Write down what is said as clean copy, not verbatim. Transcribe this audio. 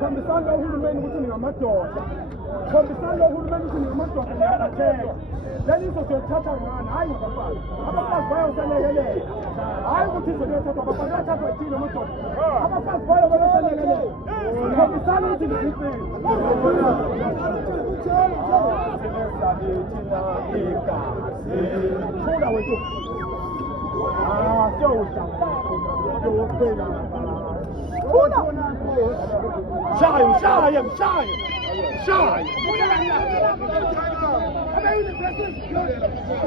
Khambisana uhulumeni ukuthi ningamadoda. Khambisana uhulumeni ukuthi ningamadoda niyalatheka. Leli izothatha ngani hayi ngabafazi. Abafazi bayoselekelela. Hayi ukuthi izothatha abafazi bathatha ithina amadoda. Abafazi bayoselekelela. Khambisana ukuthi ngiyiphile. Thula wethu. Sewusha. Yokuphela. Shine!